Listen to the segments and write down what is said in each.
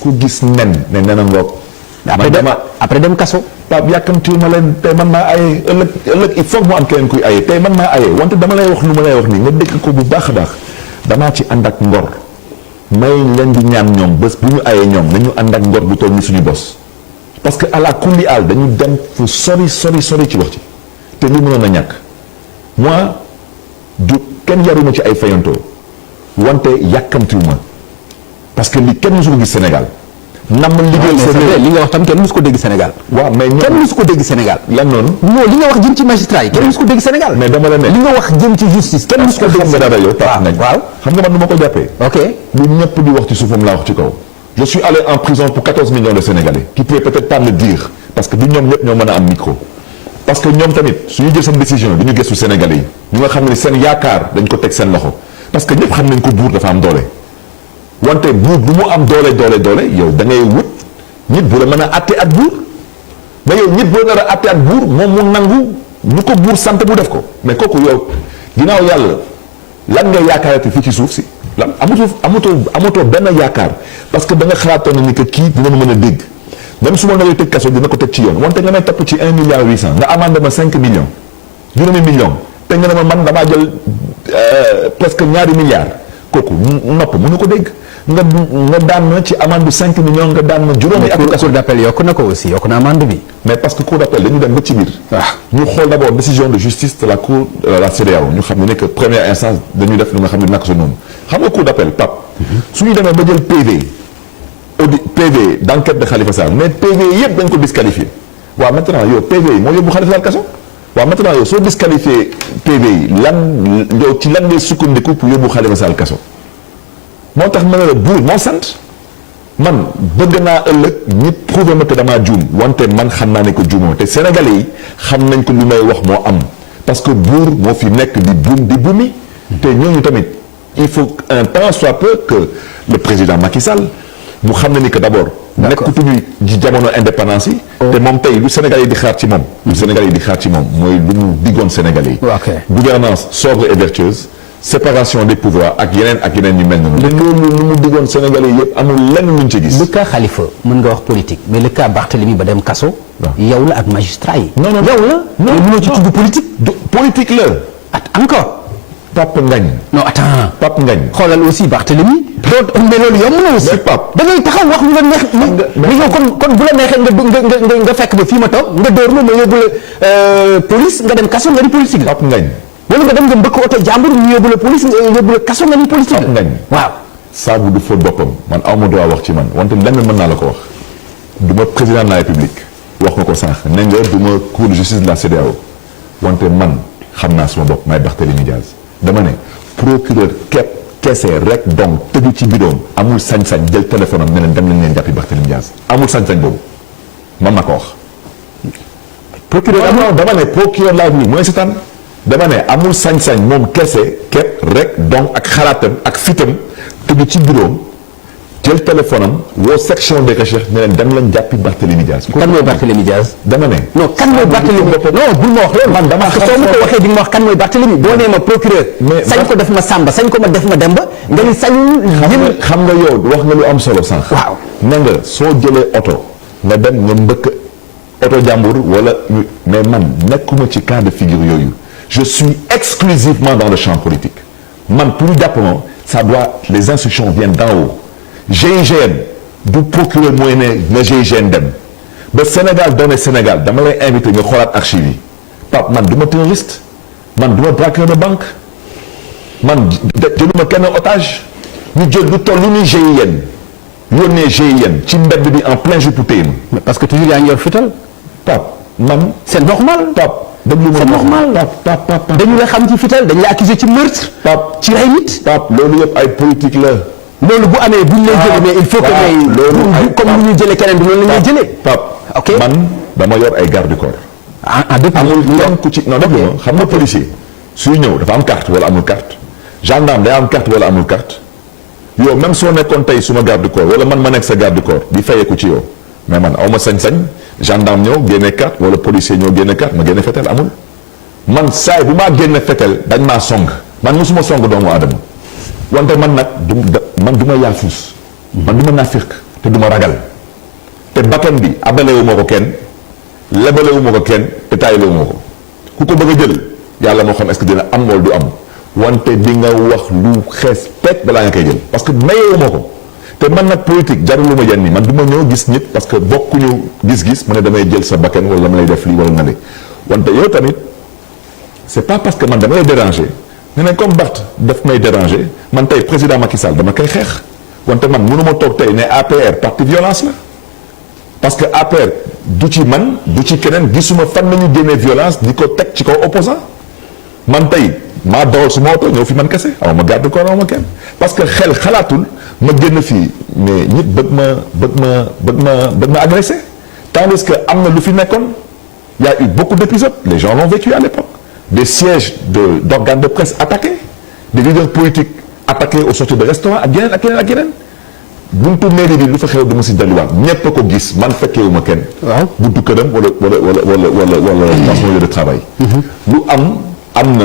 ku gis nen ne nena ngoog. après dem kaso. Pape yàkkamtiwuma leen tey man maa aye ëllëg il faut mu am keneen kuy aye tey man maa aye wante dama lay wax lu ma lay wax nii nga dégg ko bu baax a baax damaa ci ànd ak ngor may leen di ñaan ñoom bés bu ñu ayee ñoom nañu ànd ak ngor bu toll ni suñu bos. parce que à la kulli àll dañu dem fu sori ci wax ci te li mënoon a ñàkk moi du kenn yaruma ci ay fayantoo wante yàkkamtiwuma parce que li kenn musu ko gis Sénégal. nam liggéeyal sa réew li nga wax tam kenn musu ko dégg Sénégal. waaw mais ñoom kenn musu ko dégg Sénégal. lan noonu. non li nga wax jëm ci magistrat yi kenn musu ko dégg Sénégal. mais dama la ne li nga wax jëm ci justice kenn musu ko dégg. xam nga dara yow tax nañ. waaw xam nga man nu ma ko jàppee. ok lu ñëpp di wax ci suufam laa wax ci kaw. je suis allé en prison pour 14 millions de Sénégalais qui pouvaient peut-être pas le dire parce que du ñoom ñëpp ñoo mën a am micro. parce que ñoom tamit suñu jël seen décision du ñu gëstu Sénégalais yi ñu nga xam ne seen yaakaar dañ ko teg seen loxo parce que ñëpp xam nañ ko buur dafa am doole wante buur bu mu am doole yow da ngay wut nit bu la mën a àtte ak buur mais yow nit boo nar a àtte ak buur moom mu nangu lu ko buur sant bu def ko mais kooku yow ginnaaw yàlla lan nga yaakaarate fii ci suuf si lan amatoo benn yaakaar parce que da nga xalaatoon ni que kii dina mën a dégg même su ma naree tëj kaso dina ko teg ci yoon wante nga may topp ci 1 milliard 800 nga amande ma 5 millions juróomi millions te nga ne ma man damaa jël presque ñaari milliards kooku nopp mënu ko dégg nga daan na ci amende 5 millions nga daan na juróomi at kaso. cour d'appel yokk na ko aussi yokk na amende bi. mais parce que cour d'appel dañu dem ba ci biir. ñu xool d'abord décision de justice de la cour de la CEDEAO ñu xam ne que première instance dañuy def lu nga xam ne naka sa noonu xam nga cour d'appel Pape. su ñu demee ba jël PV d'enquête de Khalifa Sall mais PV yëpp dañ ko disqualifié waaw maintenant yow PV yi moo yóbbu Khalifa Sall kaso waaw maintenant yow soo disqualifié PV yi lan yow ci lan ngay sukkandiku pour yóbbu Khalifa Sall kaso moo tax ma ne la buur moo sant man bëgg naa ëllëg ñi prouvé ma que damaa juum wante man xam naa ne ko juumoo te Sénégalais yi xam nañ ko lu may wax moo am parce que buur moo fi nekk di buum di buumi te ñooñu tamit il faut un temps soit peu que le président Macky Sall mu xam ne ni que d'abord nekkutuñu ci jamono indépendance yi te moom tey lu Sénégalais yi di xaar ci moom lu Sénégalais yi di xaar ci moom mooy lu mu diggoon Sénégalais yi gouvernance sobre et vertueuse séparation des pouvoirs ak yeneen ñu mel noonu te loolu lu mu diggoon Sénégalais yi yëpp amul lenn luñ ci gis. le cas Khalifa mën nga wax politique mais le cas Barthélémy ba dem kaso yow la ak magistrat yi non yow la mais mënoo ci tudd politique politique la encore Pape Ngagne non attends Pape Ngagne xoolal aussi Barthélémy mais loolu yomb na aussi Pape da ngay taxaw wax lu la neex mais yow kon bu la neexee nga fekk ba fii ma toog nga dóor ma yóbbu la police nga dem kaso nga di politique la Pape Ngagne wala nga dem nga mbëkk oto jàmbur ñu yóbbu la police nga yóbbu la kaso nga ni politique Pape Ngagne waaw saabu du fóot boppam man aw ma droit wax ci man wante lenn mën naa la ko wax du ma président de la République wax nga ko sànq ne nga du ma cour de justice de la CEDEAO wante man xam naa suma bopp may Barthélémy Diaz dama ne procureur képp kese rek donc tëju ci biroom amul sañ-sañ jël téléphone am ne leen dem nañ leen jàppi Barthélémy Diaz amul sañ-sañ boobu man ma ko wax. procureur amul dama ne procureur laa nii mooy seetaan dama ne amul sañ-sañ moom kese képp rek donc ak xalaatam ak fitam tëju ci biroom jël téléphone am woo section de recherche ne leen dem lañ jàppi Barthélémy Diaz. kan mooy Barthélémy Diaz. dama ne. non kan mooy Barthélémy non bul ma wax loolu. man dama xam soo ma ko waxee di nga ma wax kan mooy Barthélémy boo nee ma procureur. mais sañ ko def ma Samba sañ ko ma def ma Demba. nga ni sañul. xam nga yow wax nga lu am solo sànq. waaw ne nga soo jëlee oto nga dem nga mbëkk oto jàmbur wala mais man nekkuma ci cas de figure yooyu je suis exclusivement dans le champ politique man pour ñu jàpp ma ça doit les instructions viennent d'en haut. GIGN du procureur mooy ne nga GIGN dem ba Sénégal doone Sénégal dama lay invité nga xoolaat archives yi Pape man du ma terroriste man du ma braqueur de banque man jëluma kenn otage ñu jël lu toll ni GIGN yónnee GIGN ci mbedd bi en plein jour pour téye ma. parce que toujours yaa ngi yor fital. Pape man. c'est normal. Pape déglu ma c'est normal. Pape dañu la xam ci fital dañu la accusé ci meurtre. Pape ci rey nit. Pape loolu yëpp ay politique la. loolu bu amee buñ lay jëlee mais il faut que ngay loolu comme ni ñu jëlee keneen bi noonu la ñuy jëlee. Pape ok man dama yor ay garde du corps. amul kenn ku ci non déglu ma xam nga policier suy ñëw dafa am carte wala amul carte gendarme day am carte wala amul carte yow même soo nekkoon tey suma garde du corps wala man ma nekk sa garde du corps di fayeeku ci yow mais man aw ma sañ-sañ gendarme ñëw génne carte wala policier ñëw génne carte ma génne fetel amul man saay bu maa génne fetel dañ maa song man mosuma song doomu aadama wante man nag du ma yaafus man du ma naafiq te du ma ragal te bakkan bi abalewu ma ko kenn lebalewu ma ko kenn te taayalewu ma ko ku ko bëgg a jël yàlla moo xam est-ce que dina am wala du am wante di nga wax lu xees pecc balaa nga koy jël parce que mayewu ma ko te man nag politique jarul lu ma yenn nii man du ma ñëw gis nit parce que bokkuñu gis-gis ma ne damay jël sa bakkan wala dama lay def lii wala na le wante yow tamit c'est pas parce que man dama lay déranger ne ne comme Barth daf may déranger man tey président Macky Sall dama koy xeex wante man mënu ma toog tey ne APR parti violence la parce que APR du ci man du ci keneen gisuma fan nañu génnee violence di ko teg ci kaw opposant man tey maa dawal su ma oto ñëw fi man kese aw ma garde corps aw ma kenn parce que xel xalaatul ma génn fii mais nit bëgg ma agressé tandis que am na lu fi nekkoon y a eu beaucoup d'épisodes les gens l'ont vécu à l'époque des sièges d'organes de presse attaqués des leaders politiques attaqués aux sorties de restaurants ak yeneen ak yeneen ak yeneen buntu mairie bi lu fa xew dama si delluwaat ñépp a ko gis man fekkeewu ma kenn. waaw buntu këram wala dans son lieu de travail. lu am na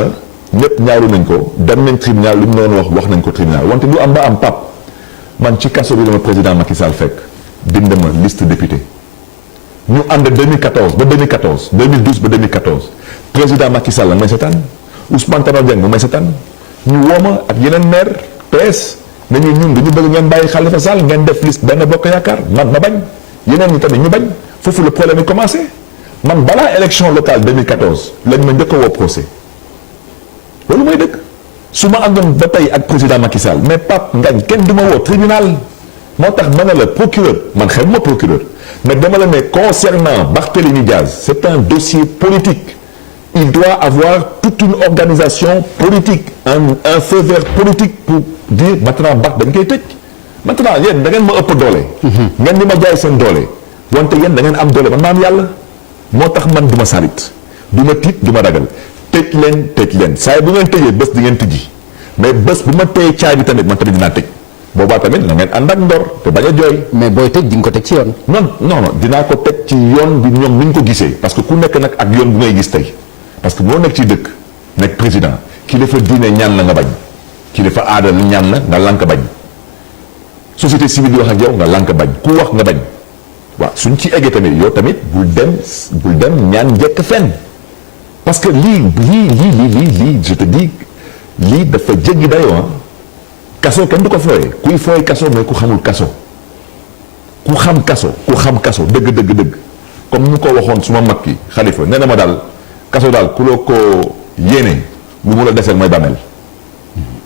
ñépp ñaaru nañ ko dem nañ tribunal lu ñu doon wax nañ ko tribunal wante lu am ba am pap man ci kaso bi dama président Macky Sall fekk bind ma liste député ñu ànd 2012 ba 2014 président Macky Sall la may setaan Ousmane Tanor Dieng mu may setaan ñu wooma ak yeneen maire PS nañu ñun dañu bëgg ngeen bàyyi Khalifa Sall ngeen def liste benn bokk yaakaar man ma bañ yeneen ñi tamit ñu bañ foofu le problème yi commencé man balaa élection locale 2014 lañ ma njëkk a woo procès loolu mooy dëgg su ma àndoon ba tey ak président Macky Sall mais Pape Ngagne kenn du ma woo tribunal moo tax ma ne la procureur man xel ma procureur mais dama la ne concernant Barthélémy Diaz c'est un dossier politique il doit avoir toute une organisation politique un feu vert politique pour dire maintenant Barth dañ koy tëj maintenant yéen da ngeen ma ëpp doole ngeen di ma jaay seen doole wante yéen da ngeen am doole man ma am yàlla moo tax man du ma salit du ma tiit du ma ragal tëj leen saa bu ngeen tëjee bés di ngeen tëjji mais bés bu ma téye caay bi tamit man tamit dinaa tëj boobaa tamit na ngeen ànd ak ndor te bañ a jooy. mais booy tëj di nga ko teg ci yoon. non dinaa ko teg ci yoon bi ñoom ni ñu ko gisee parce que ku nekk nag ak yoon bu ngay gis tey parce que moo nekk ci dëkk nekk président kilifa diine ñaan la nga bañ kilifa aada ñaan la nga lànk bañ société civile di wax ak yow nga lànk bañ ku wax nga bañ waaw suñ ci eggee tamit yow tamit bul dem ñaan njëkk fenn. parce que lii je te dis lii dafa jéggi dayoo kaso kenn du ko fooyee kuy fooy kaso mais ku xamul kaso ku xam kaso dëgg comme mu ko waxoon suma mag ki Khalifa nee na ma daal kaso daal ku la ko yéene lu mu la deseel mooy bàmmeel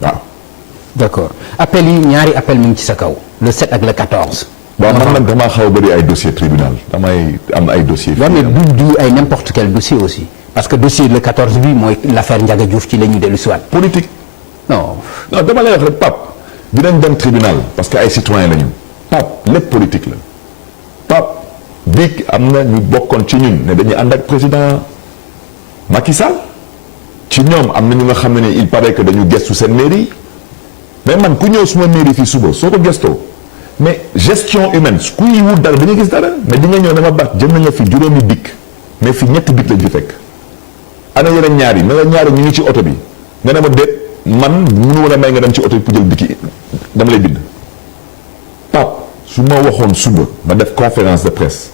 waaw. d'accord appel yi ñaari appel mi ngi ci sa kaw le 7 ak le 14. waaw man nag damaa xaw a bëri ay dossiers tribunal damay am ay dossiers. waaw mais du ay n'importe quel dossier aussi. parce que dossier le 14 bi mooy l'affaire Ndiaga Diouf ci la ñu dellu si waat. politique. non dama lay wax rek Pape dinañ dem tribunal parce que ay citoyens lañu Pape lépp politique la Pape bii am na ñu bokkoon ci ñun ne dañuy ànd ak président Macky Sall ci ñoom am na ñu nga xam ne il paraît que dañu gestu seen mairie mais man ku ñëw suma mairie fii suba soo ko gestoo mais gestion humaine kuy wut dara dañuy gis dara mais di nga ñëw ne ma baax jëm nañ la fi juróomi bik mais fi ñetti bik lañ fi fekk. ana yeneen ñaar yi ne la ñaari ñu ngi ci oto bi nga ne ma déet man mënu woon a may nga dem ci oto bi pour jël biki dama lay bind Pape su ma waxoon suba ma def conférence de presse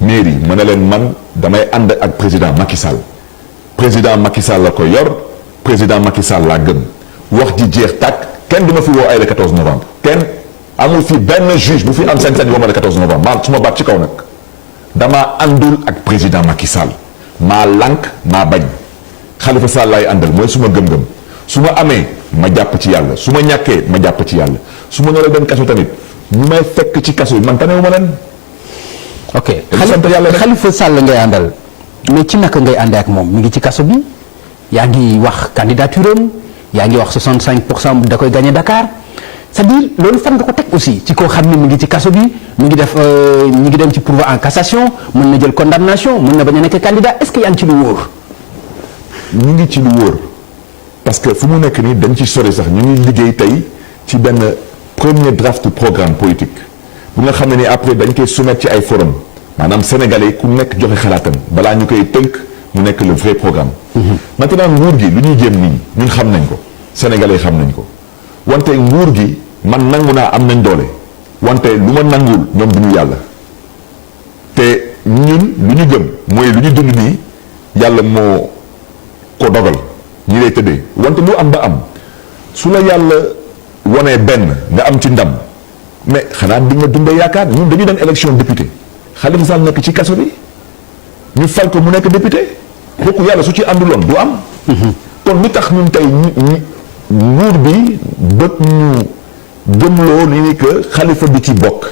mairie ma ne leen man damay ànd ak président Macky Sall la ko yor président Macky Sall laa gëm wax ji jeex tàkk kenn du ma fi woo ay le 14 novembre kenn amul fi benn juge bu fi am sañ-sañ woo ma le 14 novembre maa su ma baat ci kaw nag damaa àndul ak président Macky Sall maa lànk maa bañ Khalifa Sall laay àndal mooy su ma gëm-gëm su ma amee ma jàpp ci yàlla su ma ñàkkee ma jàpp ci yàlla su ma ñoree dem kaso tamit ñu may fekk ci kaso yi man tanewu ma leen. ok Khalifa Sall ngay àndal mais ci naka ngay àndee ak moom mi ngi ci kaso bi yaa ngi wax candidature am yaa ngi wax 65% da koy gagné Dakar c'est-à-dire loolu fan nga ko teg aussi ci koo xam ne mi ngi ci kaso bi mi ngi def ñi ngi dem ci pourvoi en cassation mën na jël condamnation mën na bañ a nekk candidat est-ce que yaa ngi ci lu wóor. ñu ngi ci lu wóor parce que fu mu nekk nii dañ ci sori sax ñu ngi liggéey tey ci benn premier draft programme politique bu nga xam ne ni après dañ koy soumettre ci ay forum maanaam sénégalais ku nekk joxe xalaatam balaa ñu koy tënk mu nekk le vrai programme. maintenant nguur gi lu ñuy jéem nii ñun xam nañ ko sénégalais xam nañ ko wante nguur gi man nangu naa am nañ doole wante lu ma nanguwul ñoom du ñu yàlla te ñun lu ñu gëm mooy lu ñu dund nii yàlla moo ko dogal ñi lay tëddee wante lu am ba am su la yàlla wonee benn nga am ci ndam mais xanaa di nga dundee yaakaar ñun dañu dem élection député Khalifa Sall nekk ci kaso bi ñu fal ko mu nekk député kooku yàlla su ci ànduloon du am. kon li tax ñun tey nguur bi bët ñu gëmloo ni que Khalifa du ci bokk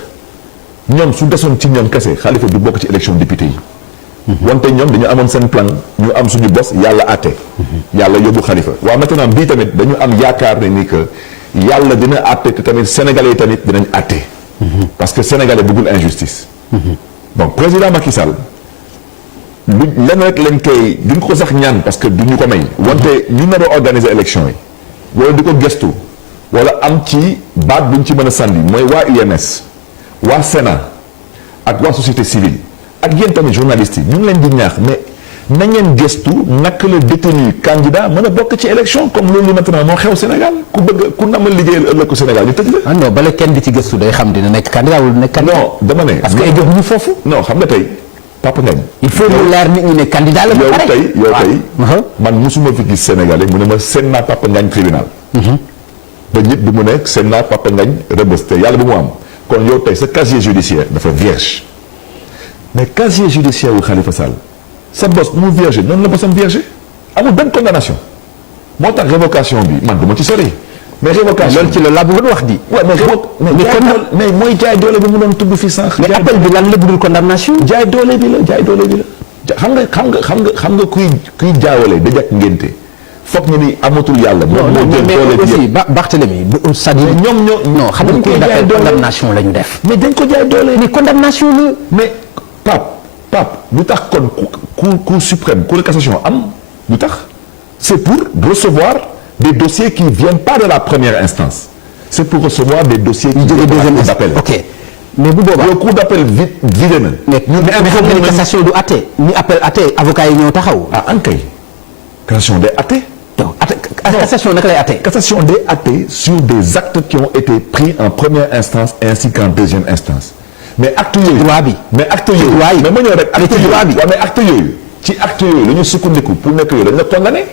ñoom su desoon ci ñoom kese Khalifa du bokk ci élection député yi. wante ñoom dañu amoon seen plan ñu am suñu bos yàlla àtte. yàlla yóbbu Khalifa waaw maintenant bii tamit dañu am yaakaar ne ni que yàlla dina àtte te tamit sénégalais yi tamit dinañ àtte. parce que sénégalais bëggul injustice. donc président Macky Sall lu lenn rek lañ koy duñ ko sax ñaan parce que duñu ko may. wante ñu nar a organiser élection yi. wala di ko gestu wala am ci baat buñ ci mën a sànni mooy waa UMS waa Sénat ak waa société civile. ak yéen tamit journalistes yi ñu ngi leen di ñaax mais na ngeen gëstu naka la détenu candidat mën a bokk ci élection comme loolu maintenant moo xew Sénégal ku bëgg ku namal liggéeyal ëllëg ko Sénégal ñu tëj la. ah non bala kenn di ci gëstu day xam dina nekk candidat wala nekk candidat. non dama ne. parce que ay gëmuñu foofu. non xam nga tey Papa Ngagne. il faut mu leer nit ñi ne candidat la. yow tey man musuma fi gis Sénégalais mu ne ma seen naa Papa Ngagne tribunal. ba ñëpp bi mu ne seen naa Papa Ngagne Rebeuss te yàlla bu mu am kon yow tey sa casier judiciaire dafa vierge. mais casier judiciaire wu Khalifa Sall sa bos mu vierge noonu la bosam vierge amul benn condamnation moo tax révocation bi man du ma ci sori. mais révocation loolu ci la laa bëggoon wax di. waaw mais mooy jaay doole bi mu doon tudd fii sànq. mais appel bi lan la budul condamnation. jaay doole bi la xam nga kuy jaawale da jàkk ngénte foog nga ni amatul yàlla. moom moo jël doole bi aussi Barthélémy c'est-à-dire ñoom ñoo non xam nga cour d'appel condamnation la ñu def. mais dañ ko jaay doole. mais condamnation la. mais Pape lu tax kon cour suprême cour de cassation am lu tax c'est pour recevoir des dossiers qui viennent pas de la première instance c'est pour recevoir des dossiers qui viennent de la cour d'appel. ok mais bu boobaa. yow cour d'appel vide na. mais xam nga ni cassation du àtte ni appel àtte avocat yi ñoo taxaw. ah an kay cassation day àtte. donc cassation naka lay àtte. cassation day àtte sur des actes qui ont été pris en première instance ainsi qu'en deuxième instance. mais acte yooyu droit bi mais acte yooyu mais ma ñëw rek acte yooyu waaw mais acte yooyu ci acte yooyu la ñu sukkandiku pour nekk yooyu dañ la condamné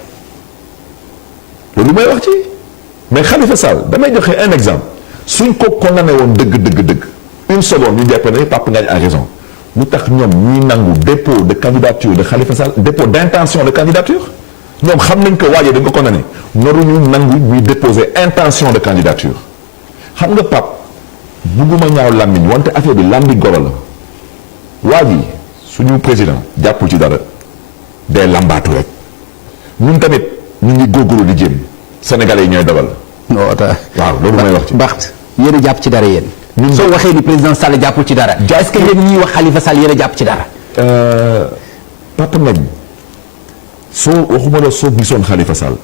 loolu may wax ci mais Khalifa Sall damay joxe un exemple suñ ko condamné woon dëgg une seconde ñu jàpp ne Pape Ngagne a raison lu tax ñoom ñuy nangu dépôt de candidature de Khalifa Sall dépôt d'intention de candidature ñoom xam nañ ko waajee dañ ko condamné noruñu nangu ñuy déposer intention de candidature xam nga Pape bugguma ñaaw làmmiñ wante affaire bi làmbi goro la waa ji suñu président jàppul ci dara day làmbaatu rek ñun tamit ñu ngi góorgóorlu di jéem sénégalais yi ñooy dogal. non waaw loolu may wax ci. Barth yéen a jàpp ci dara yéen. soo waxee ni président Sall jàppul ci dara. est-ce que yéen ñiy wax Khalifa Sall yéen a jàpp ci dara. Papa Ngagne soo waxuma la soo gisoon Khalifa Sall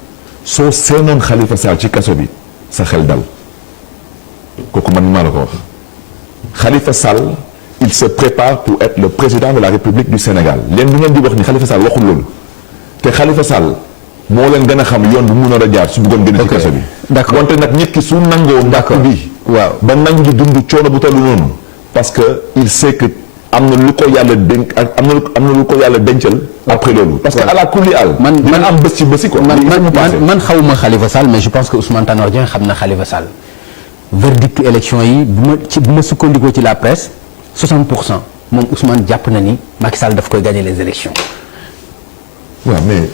soo seenoon Khalifa Sall ci kaso bi sa xel dal. kooku man maa la ko wax Khalifa Sall il se prépare pour être le président de la République du Sénégal leen lu ngeen di wax ni Khalifa Sall waxul loolu te Khalifa Sall moo leen gën a xam yoon bu mun a jaar su bëggoon gën a ci kaso bi. d'accord wante nag nit ki su nangoo ndàkk bi. waaw ba nangu di dund coono bu tollu noonu parce que il sait que am na lu ko yàlla dénk ak am na lu ko yàlla dencal. après loolu parce que à la kulli àll. dina am bés ci bési quoi. man xawuma Khalifa Sall mais je pense que Ousmane Tanor Dieng xam na Khalifa Sall. verdict élection yi bu ma sukkandikoo ci la presse 60% moom Ousmane jàpp na ni Macky Sall daf koy gagner les élections. waaw mais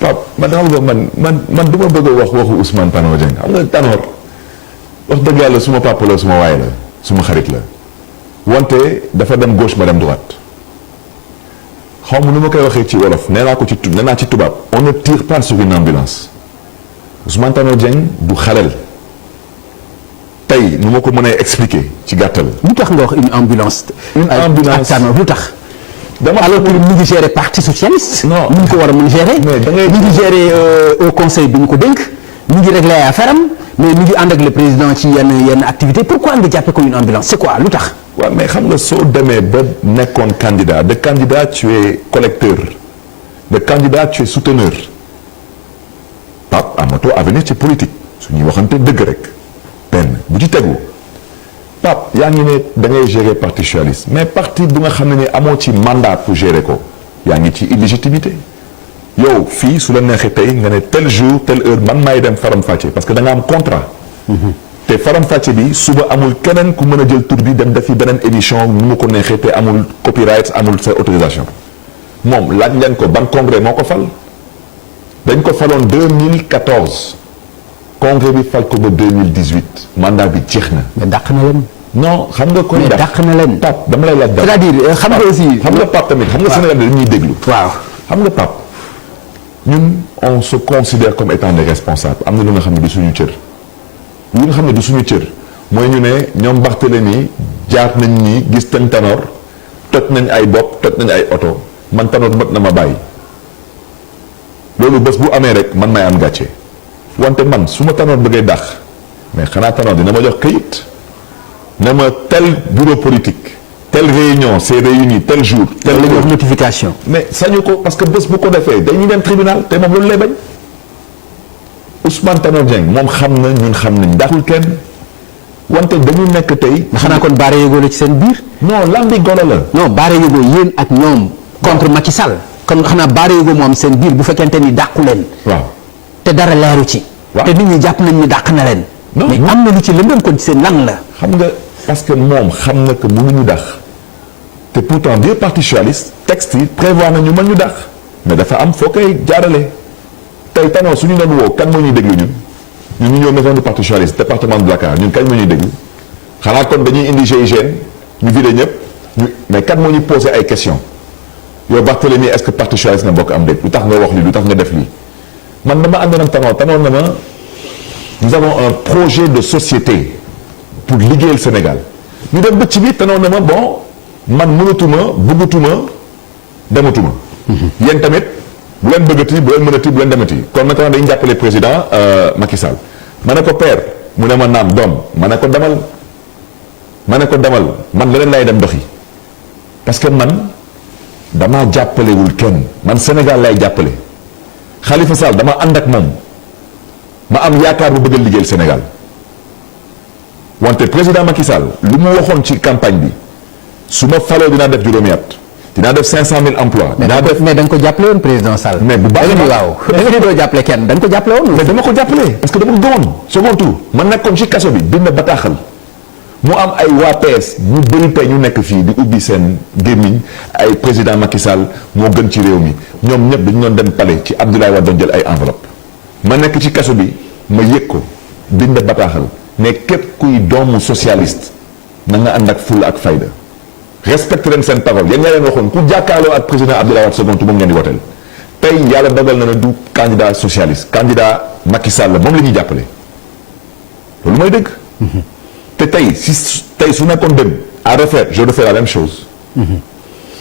Pape man xam nga man du ma bëgg a wax waxu Ousmane Tanor Dieng xam nga Tanor wax dëgg yàlla suma papa la suma waay la suma xarit la wante dafa dem gauche ma dem droite xaw ma nu ma koy waxee ci wolof nee naa ci tubaab on ne tire pas sur une ambulance Ousmane Tanor Dieng du xalel. tey nu ma ko mën a expliquer ci gàttal. lu tax nga wax une ambulance. lu tax. alors que ñu ngi gérer parti socialiste. non ñu ko war a mën gérer. mais da ngay ñu ngi gérer au conseil bi ñu ko dénk. ñu ngi régler ay affaire am mais ñu ngi ànd ak le président ci yenn activité pourquoi nga jàppee ko une ambulance c'est quoi lu tax. waaw mais xam nga soo demee ba nekkoon candidat de candidat tu es collecteur de candidat tu es souteneur Pape amatoo avenir ci politique su ñuy waxante dëgg rek. benn bu ci tegu Pape yaa ngi ne da ngay gérer parti socialiste mais parti bu nga xam ne ni amoo ci mandat pour gérer ko yaa ngi ci illégitimité yow fii su la neexee tey nga ne tel jour telle heure man maay dem faram-fàcce parce que da nga am contrat. te faram-fàcce bi suba amul keneen ku mën a jël tur bi dem defi beneen édition nu mu ko neexee te amul copyright amul sa autorisation moom laaj leen ko ban congrès moo ko fal dañ ko faloon 2014 congrès bi fal ko ba 2018 mandat bi jeex na. mais dàq na leen. non xam nga kon. mais dàq na leen. Pape dama lay laaj dara. c'est-à-dire xam nga aussi. xam nga Pape tamit xam nga Sénégal dañuy déglu. waaw xam nga Pape ñun on se considère comme étant des responsables am na lu nga xam ne du suñu cër. li nga xam ne du suñu cër mooy ñu ne ñoom Barthélémy jaar nañ ni gis nañ Tanor toj nañ ay bopp toj nañ ay oto man Tanor mët na ma bàyyi loolu bés bu amee rek man may am gàcce wante man su ma Tanor bëggee dàq mais xanaa Tanor dina ma jox këyit ne ma tel bureau politique telle réunion c'est réuni tel jour. tel la jox notification. mais sañu ko parce que bés bu ko defee dañuy dem tribunal te moom loolu lay bañ. Ousmane Tanor Dieng moom xam na ñun xam nañ daaxul kenn wante dañu nekk tey. xanaa kon baare yëgoo la ci seen biir. non lambi golo la. non baare yëgoo yéen ak ñoom. contre Macky Sall. kon xanaa baare yëgoo moom seen biir bu fekkente ni dàqu leen. waaw te dara leeru ci. waaw te nit ñi jàpp nañ ni dàq na leen. non mais am na lu ci lëndëm kon ci seen lan la. xam nga parce que moom xam na que mënuñu dàq te pourtant biir parti socialiste texte yi prévoir na ñu mën ñu dàq mais dafa am foo koy jaarale. tey Tanor su ñu doon woo kan moo ñuy déglu ñun ñu ñëw maison du parti socialiste département de Dakar ñun kañ moo ñuy déglu xanaa kon dañuy indi GIGN ñu vidé ñëpp mais kan moo ñuy posé ay questions yow Barthélémy est-ce que parti socialiste na bokk am déet lu tax nga wax lii lu tax nga def lii man dama àndoon ak Tanor na ma nous avons un projet de société pour liggéeyal Sénégal ñu dem ba ci biir Tanor na ma bon man mënatuma bëggatuma dematuma yéen tamit bu leen bëggati bu leen mënati bu leen demati kon maintenant dañuy jàppale président Macky Sall ma ne ko père mu ne ma naam doom ma ne ko demal man leneen lay dem doxi parce que man damaa jàppalewul kenn man Sénégal lay jàppale Khalifa Sall dama ànd ak moom ma am yaakaar bu bëgg a liggéeyal Sénégal wante président Macky Sall lu mu waxoon ci campagne bi su ma faloo dinaa def juróomi at dinaa def 500 000 emplois. dinaa def mais da nga ko jàppale woon président Sall. mais bu baax waaw da nga ni doo jàppale kenn da nga ko jàppale woon. mais dama ko jàppale parce que dama ko gëmoon second tour ma nekkoon ci kaso bi bind bataaxal mu am ay waa PS ñu bëri tey ñu nekk fii di ubbi seen gémmiñ ay président Macky Sall moo gën ci réew mi ñoom ñëpp dañu doon dem palais ci Abdoulaye Wade doon jël ay enveloppe ma nekk ci kaso bi ma yëg ko bind bataaxal ne képp kuy doomu socialiste na nga ànd ak fulla ak fayda respecté leen seen parole yéen ñaa leen waxoon ku jàkkaarloo ak président Abdoulaye Wade second tour moom ngeen di woteel tey yàlla dogal na ne du candidat socialiste candidat Macky Sall la moom la ñuy jàppale loolu mooy dëgg te tey su nekkoon dem à refaire je refais la même chose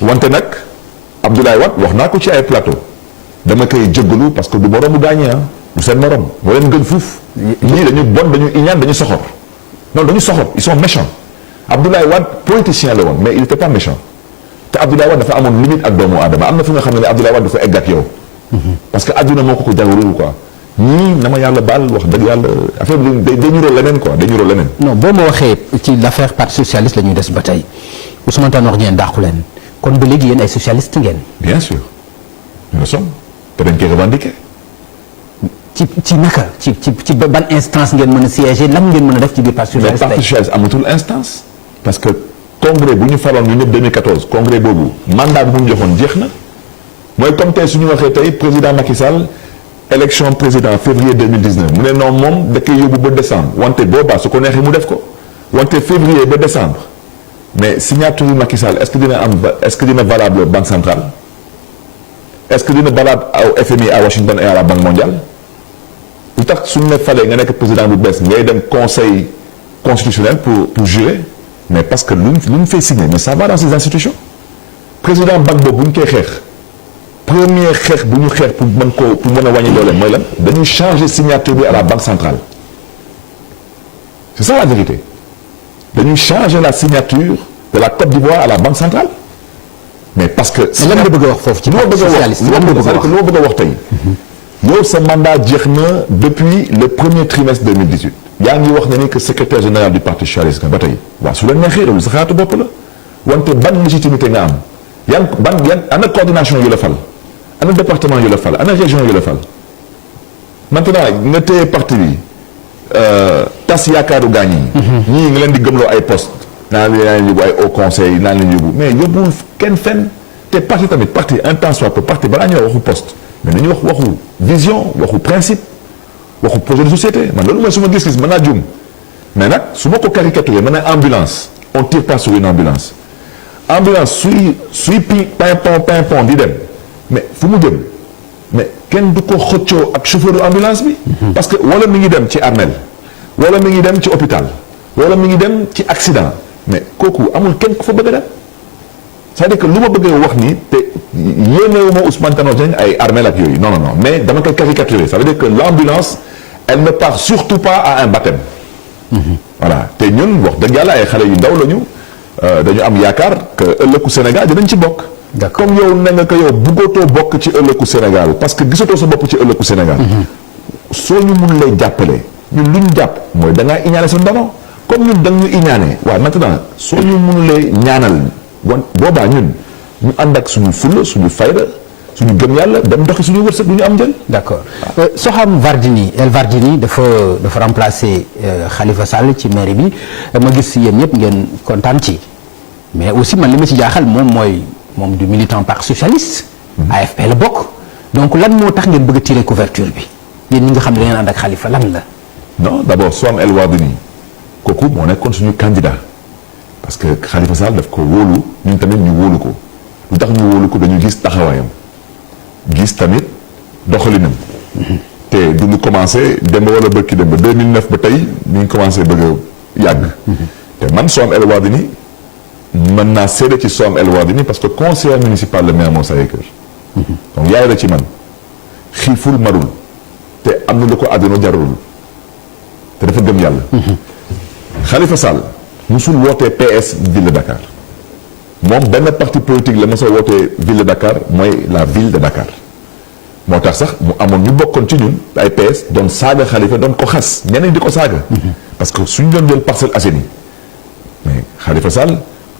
wante nag Abdoulaye Wade wax naa ko ci ay plateau dama koy jéggalu parce que du moroomu gaañee du seen morom moo leen gën fuuf ñii dañu bon dañu iñaan dañu soxor non dañu soxor ils sont méchants Abdoulaye Wade politicien la woon mais il était pas méchant te Abdoulaye Wade dafa amoon limite ak doomu aadama am na fu nga xam ne Abdoulaye Wade dafa egg ak yow parce que adduna moo ko jagleel quoi ñii na ma yàlla baal wax dëgg yàlla affaire bi day ñuroo leneen quoi day ñuroo leneen. non boo ma waxee ci l'affaire parti socialiste la ñuy des ba tey Ousmane Tanor Dieng dàqu leen kon ba léegi yéen ay socialiste ngeen. bien sûr nous le sommes te dañ koy revendiquer. ci naka ci ban instance ngeen mën a siéger lan ngeen mën a def ci biir parti socialiste. mais parti socialiste amatul instance. parce que congrès bu ñu faloon ñu ñëpp 2014 congrès boobu mandat bi mu joxoon jeex na mooy comme tey su ñu waxee tey président Macky Sall. élection président février 2019 mu ne non moom da koy yóbbu ba décembre wante boobaa su ko neexee mu def ko wante février ba décembre mais signature Macky Sall est-ce que dina valable banque centrale est-ce que dina valable au FMI à Washington et à la banque mondiale lu tax suñu ne falee nga nekk président bu bees ngay dem conseil constitutionnel pour jurer mais parce que lu ñu fay signer mais ça va dans ces institutions président Gbagbo bu ñu koy xeex. premier xeex bu ñu xeex pour mën a wàññi doole mooy lan dañuy changer signature bi à la banque centrale c'est ça la vérité dañuy changer la signature de la Côte d'Ivoire à la banque centrale mais parce que. lan nga bëgg a wax foofu ci parti socialiste lan nga bëgg a wax loo bëgg a wax tey yow sa mandat jeex na depuis le premier trimestre 2018 yaa ngi wax ne ni que secrétaire général du parti socialiste nga ba tey waaw su la neexee loolu sa xalaatu bopp la wante ban légitimité nga am yan ana coordination yu la fal ana département yu la fal ana région yu la fal maintenant nga téye parti bi tas yaakaaru gaañ yi. ñii nga leen di gëmloo ay poste naan leen yóbbu ay haut conseil naan leen yóbbu mais yóbbuwul kenn fenn te parti tamit parti un temps soit peu parti balaa ñuy waxu poste mais nañu wax waxu vision waxu principe waxu projet de société man loolu mooy su ma gis-gis mën naa juum mais nag su ma ko caricaturé mën na ambulance on tire pas sur une ambulance suy pimpon di dem mais fu mu jëm mais kenn du ko xëccoo ak chauffeur ambulance bi. parce que wala mi ngi dem ci armel wala mi ngi dem ci hôpital wala mi ngi dem ci accident mais kooku amul kenn ku fa bëgg a dem c'est-à-dire que lu ma bëggee wax ni te yéenewuma Ousmane Tanor Dieng ay armel ak yooyu non mais dama koy caricaturer ça veut dire que l'ambulance elle ne part surtout pas à un baptême. voilà te ñun wax dëgg yàlla ay xale yu ndaw lañu dañu am yaakaar que ëllëgu Sénégal dinañ ci bokk. d'accord comme yow ne nga ko yow bëggootoo bokk ci ëllëgu Sénégal parce que gisatoo sa bopp ci ëllëgu Sénégal. soo ñu mun lay jàppale ñun lu ñu jàpp mooy da ngaa iñaane sa ndono comme ñun da ñu iñaane waaw maintenant soo ñu mun lay ñaanal boobaa ñun ñu ànd ak suñu fulla suñu fayda suñu gëm yàlla dem doxi suñu wërsëg du ñu am njël. d'accord Soham Wardini El Wardini dafa remplacer Khalifa Sall ci mairie bi ma gis yéen ñëpp ngeen kontaan ci mais aussi man li ma ci jaaxal moom du militant parti socialiste. AFP la bokk. donc lan moo tax ngeen bëgg a tirer couverture bi yéen ñi nga xam ne da ngeen ànd ak Khalifa lan la. non d'abord Soham El Wardini kooku moo nekkoon suñu candidat parce que Khalifa Sall daf ko wóolu ñun tamit ñu wóolu ko lu tax ñu wóolu ko dañu gis taxawaayam gis tamit doxalinam. te du ñu commencé dem wala bëkki dem ba 2009 ba tey ñu ngi commencé bëgg a yàgg. te man Soham El Wardini mën naa seede ci Soham El Wardini parce que conseiller municipal le maire moo Sacré-Cœur. donc yaay la ci man xiiful marul te am na lu ko àdduna jarul te dafa gëm yàlla. Khalifa Sall musul wootee PS ville de Dakar moom benn parti politique la mos a wootee ville de Dakar mooy la ville de Dakar moo tax sax mu amoon ñu bokkoon ci ñun ay PS doon saaga Khalifa doon ko xas ñeneen di ko saaga. parce que suñ doon jël Parcelles Assainies mais Khalifa Sall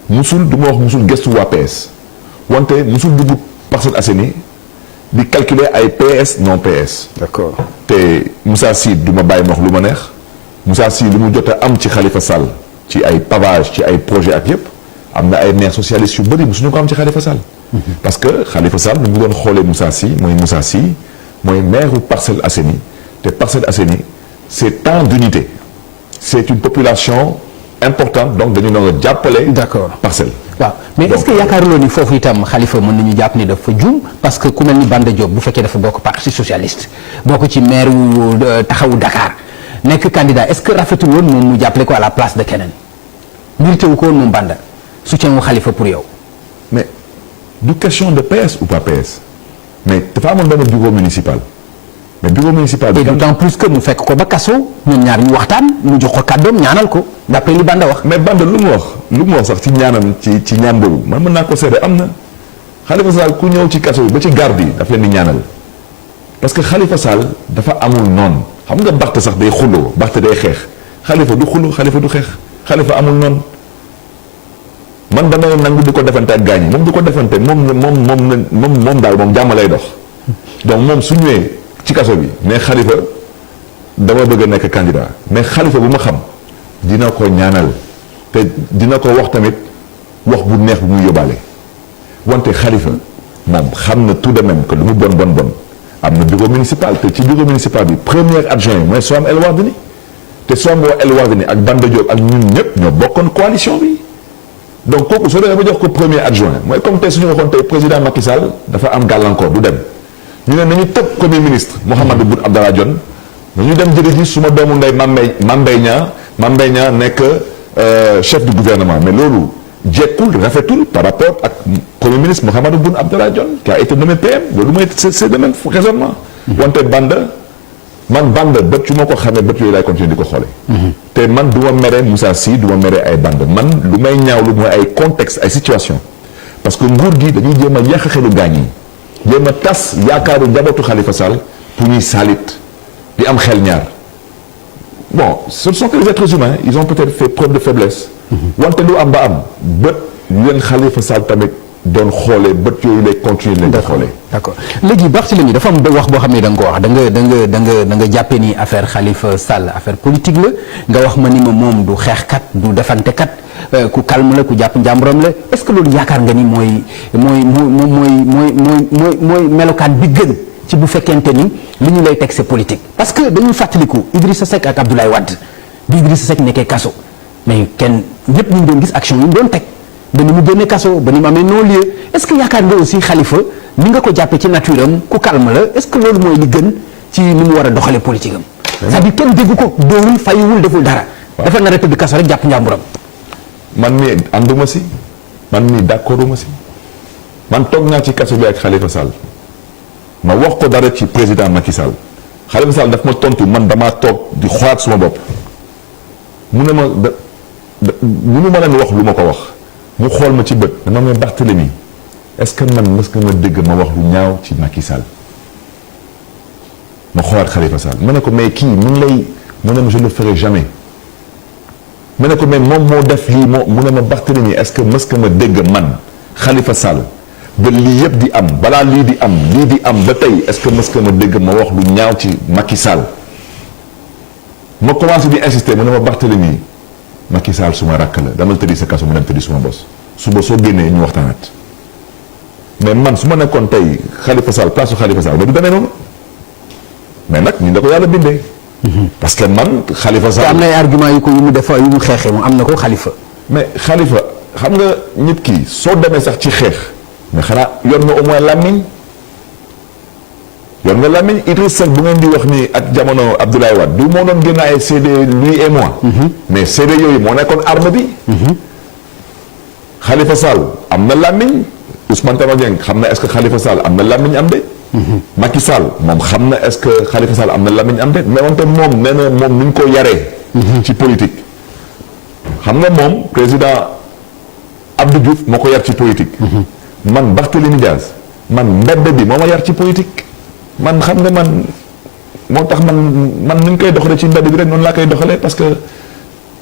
musul du ma wax musul gëstu waa PS wante musul dugg Parcelles Assainies di calculer ay PS non PS. d'accord te Moussa Sy du ma bàyyi ma wax lu ma neex Moussa Sy li mu jot a am ci Khalifa Sall ci ay pavage ci ay projet ak yépp am na ay maire socialiste yu bëri musuñu ko am ci Khalifa Sall. parce que Khalifa Sall nu mu doon xoolee Moussa Sy mooy maire u Parcelles Assainies te Parcelles Assainies c'est tant d'unité c'est une population importante donc dañu doon jàppale. d'accord Parcelles. waaw mais est-ce que yaakaaruloo ni foofu itam Khalifa mën nañu jàpp ni dafa juum parce que ku mel ni Banda Diop bu fekkee dafa bokk parti socialiste bokk ci maire wu taxawu Dakar nekk candidat est-ce que rafetul woon moom mu jàppale ko à la place de keneen mérité wu ko woon moom Banda soutien wu Khalifa pour yow. mais du question de PS ou pas PS mais dafa amoon benn bureau municipal mais bureau municipal bi. et d'autant plus que mu fekk ko ba kaso ñoom ñaar ñu waxtaan mu jox ko kàddoom ñaanal ko d'après li Banda wax. mais Banda lu mu wax sax ci ñaanam ci ñaan boobu man mën naa ko seede am na Khalifa Sall ku ñëw ci kaso bi ba ci garde yi daf leen di ñaanal parce que Khalifa Sall dafa amul noonu xam nga Barth sax day xuloo Barth day xeex Khalifa du xuloo Khalifa du xeex Khalifa amul noonu man damay nangu di ko defante ak gaañ yi moom du ko defante moom daal moom jàmm lay dox donc moom su ñëwee ci kaso bi mais Khalifa dama bëgg a nekk candidat mais Khalifa bu ma xam dina ko ñaanal te dina ko wax tamit wax bu neex bu muy yóbbaale wante Khalifa moom xam na tout de même que lu mu bon am na bureau municipal te ci bureau municipal bi premier adjoint mooy Soham El Wardini te Soham El Wardini ak Banda Diop ak ñun ñëpp ñoo bokkoon coalition bi donc kooku soo demee ba jox ko premier adjoint mooy comme tey suñu waxoon tey président Macky Sall dafa am gàllankoor du dem ñu ne nañu tëb premier ministre Mahammed Boun Abdallah Dionne nañu dem jëli ji suma doomu ndey Mame Mbaye Niang nekk chef du gouvernement mais loolu jekkul rafetul par rapport ak premier ministre Mahammed Boun Abdallah Dionne qui a été nommé PM loolu mooy c'est le même raisonnement wante Banda bët yu ma ko xamee bët yooyu laay continuer di ko xoole te man du ma mere Moussa Sy du ma mere ay Banda man lu may ñaawlu mooy ay contexte ay situation parce que nguur gi dañuy jéem a yàq xelu gaañ yi jéem a tas yaakaaru njabootu Khalifa Sall pour ñuy saalit di am xel ñaar bon ce sont que des êtres humains ils ont peut-être fait preuve de faiblesse. wante lu am ba am bët leen Khalifa Sall tamit doon xoolee bët yooyu lay continuer leen di xoolee. d'accord léegi Barthélémy dafa am wax boo xam ne da nga ko wax da nga jàppee ni affaire Khalifa Sall affaire politique la nga wax ma ni ma moom du xeexkat du defantekat ku calme la ku jàpp njàmburam la est-ce que loolu yaakaar nga ni mooy melokaan bi gën ci bu fekkente ni li ñu lay teg c'est politique. parce que dañuy fàttaliku Idrissa Seck ak Abdoulaye Wade bi Idrissa Seck nekkee kaso mais kenn ñëpp ñu doon gis action yi ñu doon teg. ba ni mu génne kaso ba ni mu amee non-lieu est-ce que yaakaar nga aussi Khalifa ni nga ko jàppee ci nature am ku calme la est-ce que loolu mooy li gën ci ni mu war a doxalee politique am. c'est-à-dire kenn déggu ko doowul fayiwul deful dara. dafa nar a tëdd kaso rek jàpp njàmburam. man mii ànduma si man mii d'accorduma si man toog naa ci kaso bi ak Khalifa Sall ma wax ko dara ci président Macky Sall Khalifa Sall daf ma tontu man damaa toog di xoolaat suma bopp mu ne ma munu ma leen wax lu ma ko wax. mu xool ma ci bët dama ne Barthélémy est-ce que man mës nga ma dégg ma wax lu ñaaw ci Macky Sall ma xoolaat Khalifa Sall ma ne ko mais kii mu ngi lay mu ne ma je ne le ferai jamais ma ne ko mais moom moo def lii moo mu ne ma Barthélémy est-ce que mës nga ma dégg man Khalifa Sall ba lii yëpp di am balaa lii di am ba tey est-ce que mës nga ma dégg ma wax lu ñaaw ci Macky Sall ma commencé di insister mu ne ma Barthélémy Macky Sall suma rakk la dama tëddi sa kaso mu dem tëddi suma bos suba soo génnee ñu waxtaanaat mais man su ma nekkoon tey Khalifa Sall place su Khalifa Sall ba du demee noonu mais nag ñu da ko yàlla bindee. parce que man Khalifa Sall. am na ay argument yu mu def yu mu xeexee moom am na ko Khalifa. mais Khalifa xam nga nit ki soo demee sax ci xeex mais xanaa yor nga au moins làmmiñ yor nga làmmiñ Idriss Seck bu ngeen di wax ni ak jamono Abdoulaye Wade du moo doon génn ay CD lui et moi. mais CD yooyu moo nekkoon arme bi. Khalifa Sall am na làmmiñ Ousmane Tanor Dieng xam na est-ce que Khalifa Sall am na làmmiñ am de. Macky Sall moom xam na est-ce que Khalifa Sall am na làmmiñ am de mais wante moom nee na moom ni ñu ko yaree. ci politique. xam nga moom président Abdou Diouf moo ko yar ci politique. man Barthélémy Diaz man mbedd bi moo ma yar ci politique. man xam nga man moo tax man ni ñu koy doxalee ci mbedd bi rek noonu laa koy doxalee parce que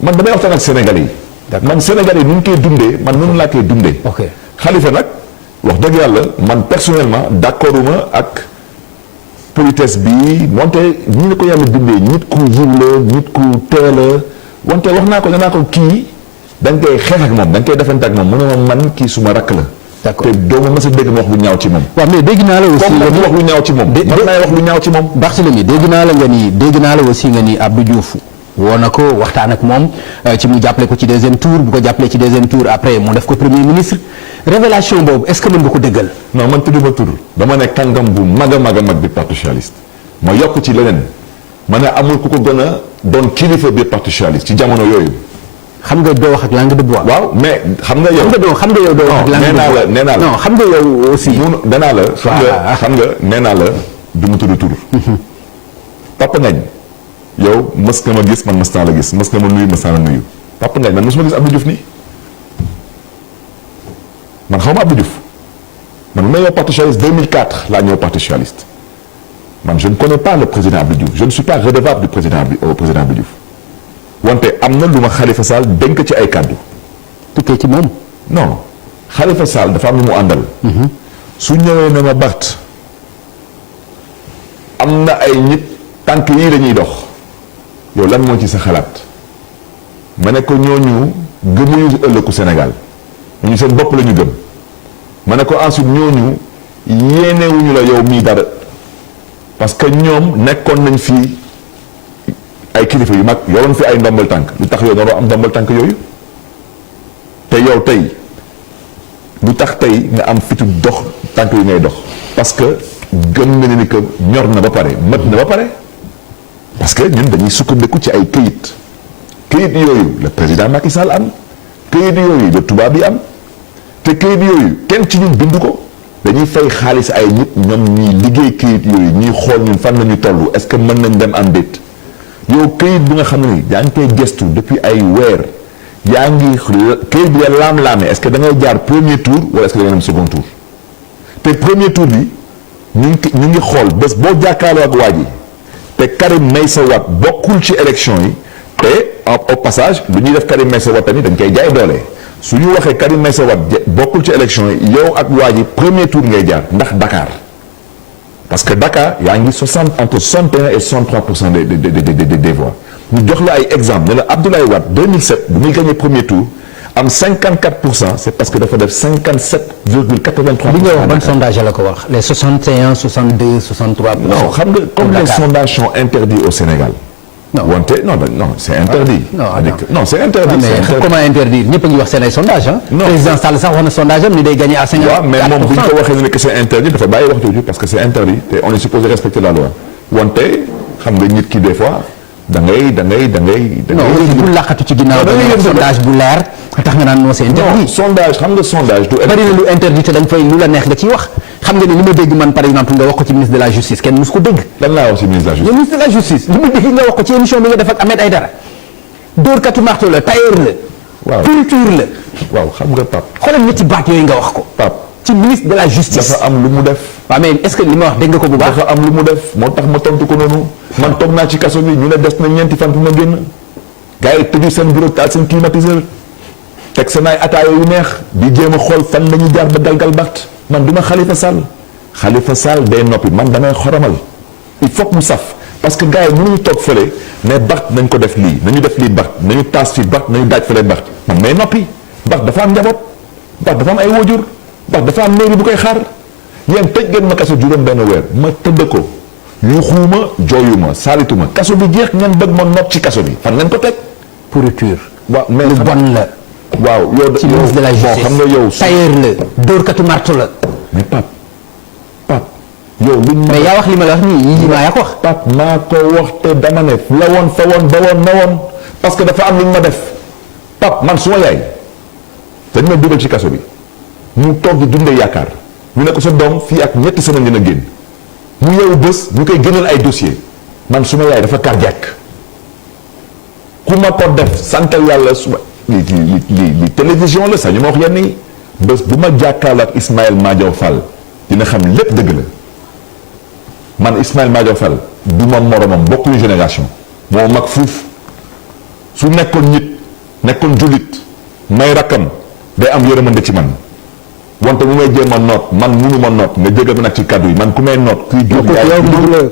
man damay waxtaan ak Sénégalais yi. man Sénégalais yi ni ñu koy dundee man noonu laa koy dundee. ok Khalifa nag wax dëgg yàlla man personnellement d'accorduma ak politesse bi wante ñi la ko yàlla bindee nit ku yiw la nit ku teel la wante wax naa ko nee naa ko kii da nga koy xeex ak moom da nga koy defante ak moom mu ne ma man kii suma rakk la. d'accord te doo ma mës a dégg ma wax lu ñaaw ci moom. waaw mais dégg naa la aussi comme wax lu ñaaw ci moom. man naay wax lu ñaaw ci moom. Barthélémy dégg naa la aussi nga ni Abdou Diouf woo na ko waxtaan ak moom ci mu jàppale ko ci deuxième tour bu ko jàppalee ci deuxième tour après mu def ko premier ministre révélation boobu est-ce que mën nga ko dëggal. non man tudduma tur dama ne kàngam bu mag a mag bi parti socialiste ma yokk ci leneen ma ne amul ku ko gën a doon kilifa biir parti socialiste ci jamono yooyu. xam nga doo wax ak langue de bois. waaw mais xam nga yow. xam nga yow doo wax ak langue de bois nee naa la non xam nga yow aussi. nee naa la xam nga nee naa la du ma tudd tur. Papa Ngagne yow mës nga ma gis man mës naa la gis mës nga ma nuyu mës naa la nuyu Papa Ngagne man mosuma gis Abdou Diouf nii man xaw ma Abdou Diouf man bu may ñëw parti socialiste 2004 laa ñëw parti socialiste man je ne connais pas le président Abdou Diouf je ne suis pas redevable du président Abdou Diouf wante am na lu ma Khalifa Sall dénk ci ay kàddu. tukkee ci moom. non Khalifa Sall dafa am lu mu àndal. su ñëwee ne ma Bart am na ay nit tànk yii lañuy dox yow lan moo ci sa xalaat ma ne ko ñooñu gëmuñu ëllëgu Sénégal ñu seen bopp la ñu gëm ma ne ko ensuite ñooñu yéenewuñu la yow mii dara parce que ñoom nekkoon nañ fii ay kilifa yu mag yoroon fi ay ndombal tànk lu tax yow naroo am ndombal tànk yooyu te yow tey lu tax tey nga am fitu dox tànk yu ngay dox parce que gëm nga ni que ñor na ba pare mët na ba pare parce que ñun dañuy sukkandiku ci ay këyit yooyu le président Macky Sall am këyit yooyu le tubaab yi am te këyit yooyu kenn ci ñun bindu ko dañuy fay xaalis ay nit ñoom ñuy liggéey këyit yooyu ñuy xool ñun fan la ñu toll est-ce que mën nañ dem am déet yow këyit bu nga xam ne ni yaa ngi koy gestu depuis ay weer yaa ngi këyit bi la laam-laame est-ce que da ngay jaar premier tour wala est-ce que da ngay dem second tour te premier tour bi ñu ngi xool bés boo jàkkaarloo ak waa ji te te Karim Meïssa Wade bokkul ci élection yi te au passage lu ñuy def Karim Meïssa Wade tamit dañ koy jaay doole su ñu waxee Karim Meïssa Wade bokkul ci élection yi yow ak waa ji premier tour ngay jaar ndax Dakar parce que Dakar yaa ngi entre 61 et 63% des voix ñu jox la ay exemple ne la Abdoulaye Wade 2007 bu muy gagné premier tour am 54% c'est parce que dafa def 57,83%. li nga wax ban sondage la ko wax les 61 62 63%. non xam nga comme les sondages sont interdits au Sénégal. non wante non c'est interdit. non c'est interdit. mais comment interdire ñëpp a ngi wax seen ay sondage ah. non président Sall sax wax na sondage am ni day gagné à 50%. waaw mais moom bu ñu ko waxee ne que c'est interdit dafa bàyyi wax jooju parce que c'est interdit te on est supposé respecter la loi wante xam nga nit ki des fois da ngay. non bu laqatu ci ginnaaw sondage bu leer tax nga naan non c'est interdit. non sondage xam nga sondage du. bari na lu interdit te dañ fay lu la neex nga ciy wax xam nga ne li ma dégg man par exemple nga wax ko ci ministre de la justice kenn mus ko dégg. lan laa wax ci ministre de la justice. le ministre de la justice li ma dégg nga wax ko ci émission bi nga def ak Ahmed Aïdara dóorkatu marto la tailleur la. waaw culture la. waaw xam nga Pape. xoolal ñetti baat yooyu nga wax ko. Pape ci ministre de la justice. dafa am lu mu def. waaw mais est-ce que li ma wax dégg nga ko bu baax. dafa am lu mu def moo tax ma tontu ko noonu man toog naa ci kaso bi ñu ne des na ñeenti fan fu ma génn gars yi tëju seen bureau taal seen climatiseur teg seen ay ataaya yu neex di jéem a xool fan la ñuy jaar ba galgal Barth man du ma Khalifa Sall day noppi man damay xoromal il faut que mu saf parce que gars yi mënuñu toog fële ne Barth nañ ko def lii nañu def lii Barth nañu taas fii Barth nañu daaj fële Barth man may noppi Barth dafa am njaboot Barth dafa am ay wóojur Barth dafa am mairie bu koy xaar yéen tëj ngeen ma kaso juróom benn weer ma tëdd ko yuuxuuma jooyuma saalituma kaso bi jeex ngeen bëgg ma nopp ci kaso bi fan ngeen ko teg. pourriture. waaw mais lu bon la. waaw yow ci ministre de la justice xam nga yow. tailleur la dóorkatu marto la. mais Pape yow luñ ma. mais yaa wax li ma la wax nii yii maa yaa ko wax. Pape maa ko wax te dama ne la woon fa woon ba woon na woon parce que dafa am luñ ma def Pape man suma yaay dañ ma dugal ci kaso bi mu toog di dundee yaakaar ñu ne ko sa doom fii ak ñetti semaine dina génn mu yeewu bés ñu koy gënal ay dossier man suma yaay dafa cardiaque ku ma ko def santal yàlla suma li télévision la sax ñu ma wax yenn yi bés bu ma jàkkaarloo ak Ismaïla Madior Fall dina xam lépp dëgg la man Ismaïla Madior Fall du ma moromam bokkuñu génération moo mag fuuf su nekkoon nit nekkoon jullit may rakkam day am yërmande ci man wante mu may jéem a noot man munu ma noot nga jégal ma nag ci kaddu yi man ku may noot. kuy jóg